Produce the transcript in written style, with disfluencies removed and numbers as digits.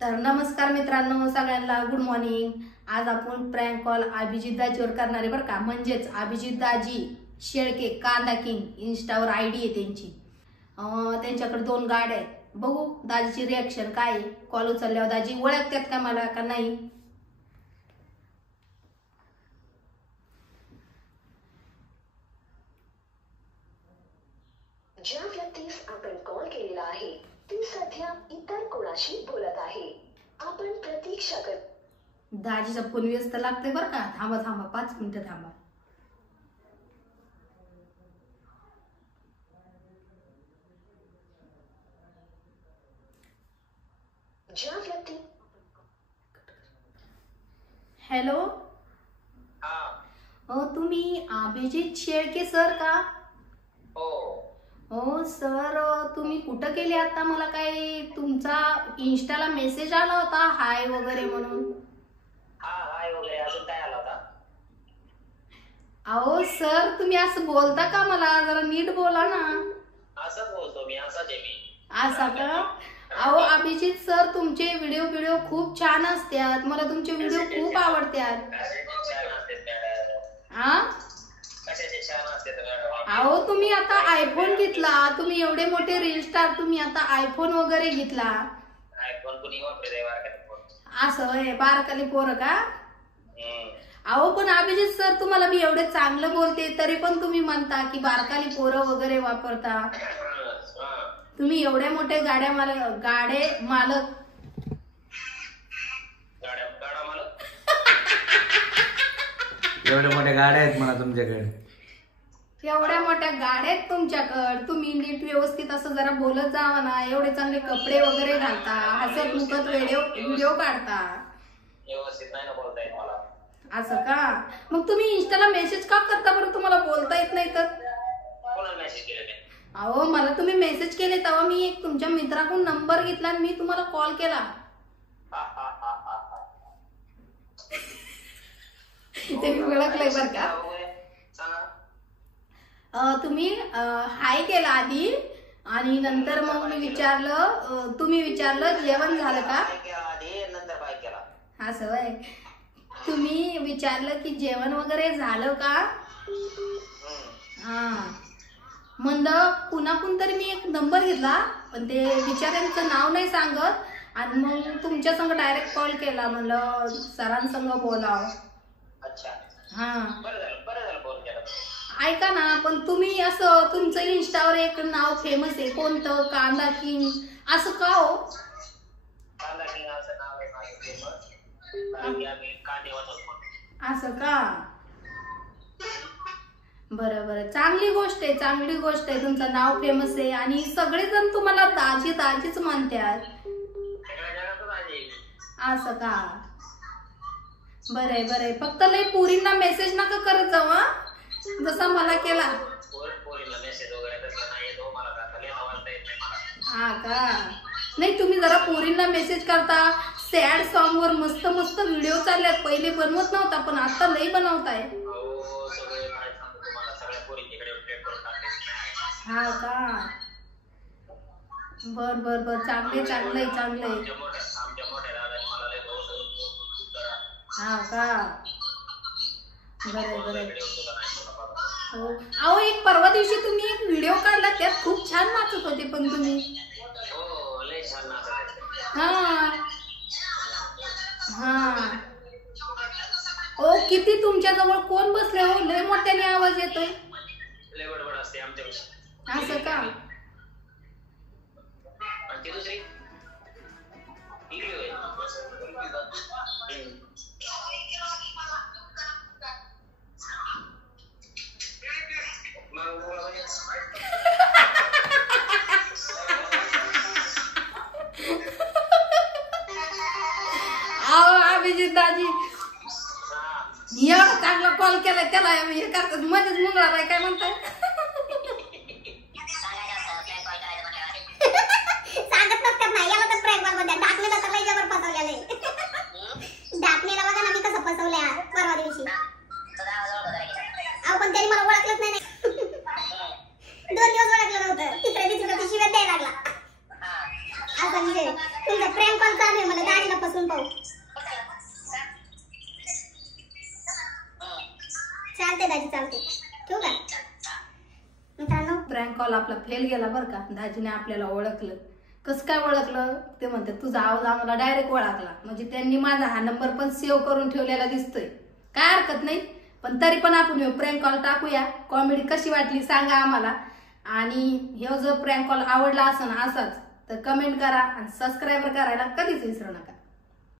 तर नमस्कार मित्रांनो, सगळ्यांना गुड मॉर्निंग। आज आपण प्रँक कॉल अभिजित दाजीवर करणार आहे बरं का। म्हणजेच अभिजित दाजी शेळके कांदा किंग इंस्टावर आयडी आहे त्यांची। त्यांच्याकडे 2 गाड्या आहेत। बघू दाजीची रिएक्शन काय आहे। कॉल उचलल्यावर दाजी ओळखतात का मला का नाही। ज्या व्यक्तीस आपण कॉल केलेला आहे ती सध्या इतर कोणाशी बोलत आहे। आपण प्रतीक्षा कर। दाजीचा फोन व्यस्त लागतोय बरं का। थांबा 5 मिनिटं थांबा। ज्या व्यक्ती हॅलो, तुम्ही अभिजित शेळके सर का? हो सर, तुम्ही कुठं गेले आता? मला काय तुमचा इंस्टाला मेसेज आला होता हाय वगैरे म्हणून। हाय वगैरे अजून काय आला होता? अहो सर, तुम्ही असं बोलता का? मला जरा नीट बोला ना। असं बोलतो मी, असाच आहे मी। असं का? अहो अभिजित सर, तुमचे व्हिडिओ खूप छान असतात। मला तुमचे व्हिडिओ खूप आवडतात। कशाचे छान असतात मॅडम? अहो तुम्ही आता आयफोन घेतला, तुम्ही एवढे मोठे रील स्टार, तुम्ही आता आयफोन वगैरे घेतला। आयफोन कुणी वापरते बारकाली फोन? असं आहे, बारकाली पोरं का? अहो पण अभिजित सर, तुम्हाला मी एवढे चांगलं बोलते तरी पण तुम्ही म्हणता की बारकाली पोरं वगैरे वापरता। तुम्ही एवढ्या मोठ्या गाड्या मालक एवढ्या मोठ्या गाड्या आहेत मला तुमच्याकडे। एवढ्या मोठ्या गाड्या आहेत तुमच्याकडे, तुम्ही नीट व्यवस्थित असं जरा बोलत जावा ना। एवढे चांगले कपडे वगैरे घालता, हसत मुखत व्हिडिओ काढता। व्यवस्थित नाही ना बोलता येत मला। असं का? मग तुम्ही इंस्टाला मेसेज का करता बरं? तुम्हाला बोलता येत नाही तर? कोणाला मेसेज केले मी? अहो मला तुम्ही मेसेज केले तेव्हा मी एक तुमच्या मित्राकडून नंबर घेतला आणि मी तुम्हाला कॉल केला। इथे मी ओळखलंय बरं का। तुम्ही हाय केला आधी आणि नंतर मग मी विचारलं, तुम्ही विचारलं जेवण झालं का? हा सवय, तुम्ही विचारलं की जेवण वगैरे झालं का? हा म्हणलं कुणाकून तरी मी एक नंबर घेतला, पण ते बिचाऱ्यांचं नाव नाही सांगत। आणि मग तुमच्या संग डायरेक्ट कॉल केला, म्हणलं सरांसंग बोलाव। अच्छा, हा बरं झालं फोन केला। ऐका ना, पण तुम्ही असं तुमचं इंस्टावर एक नाव फेमस आहे, कोणतं? कांदा किंग, असं का हो? कांदा किंग असं नाव आहे माझं फेमस, कारण की आम्ही कांदे वाटतो। असं का? बरं, चांगली गोष्ट आहे, तुमचं नाव फेमस आहे आणि सगळेजण तुम्हाला दाजीच म्हणतात। असं का? बरं, फक्त लय पुरींना मेसेज नका करत जाऊ हा, जसा मला केला। मेसेज वगैरे तसं नाही येतो मला, वाचता येत नाही मला। हा का? नाही, तुम्ही जरा पोरींना मेसेज करता। सॅड सॉन्ग वर मस्त व्हिडिओ चालल्यात, पहिले बनवत नव्हता पण आता लई बनवताय। हा का? बर, चांगलंय। हा का? बरं। हो, अहो एक परवा दिवशी तुम्ही एक व्हिडिओ काढला, त्यात खूप छान नाचत होते पण तुम्ही। हा ओ, किती तुमच्याजवळ कोण बसले हो? लय मोठ्याने आवाज येतोय। असं का? अभिजित दाजी एवढा चांगला कॉल केलाय, त्याला हे करतात मध्येच मुंगळा बाई काय म्हणताय? सांगत नसतात ना, याला तर प्रँक कॉल मध्ये ढाकलेला तर लय जबर फसवलेलं आहे। ढाकलेला बघा ना मी कसं फसवल्या परवा दिवशी। अहो पण त्याने मला ओळखलंच नाही। 2 दिवस ओळखलं नव्हतं, 3ऱ्या दिवशी शिव्या द्यायला लागला। असा विषय मग तुमचा प्रँक कॉल चालू आहे, मला दाजीला फसवून पाहू. चालते दाजी चालते, ठेवू का मित्रांनो. प्रँक कॉल आपला फेल गेला बरं का. दाजीने आपल्याला ओळखलं. कसं काय ओळखलं ते म्हणते, तुझा आवाज आम्हाला डायरेक्ट ओळखला. म्हणजे त्यांनी माझा हा नंबर पण सेव्ह करून ठेवलेला दिसतोय. काय हरकत नाही, पण तरी पण आपण प्रँक कॉल टाकूया. कॉमेडी कशी वाटली सांगा आम्हाला. आणि हे जर प्रँक कॉल आवडला असेल असाच तर कमेंट करा आणि सबस्क्राईब करायला कधीच विसरू नका.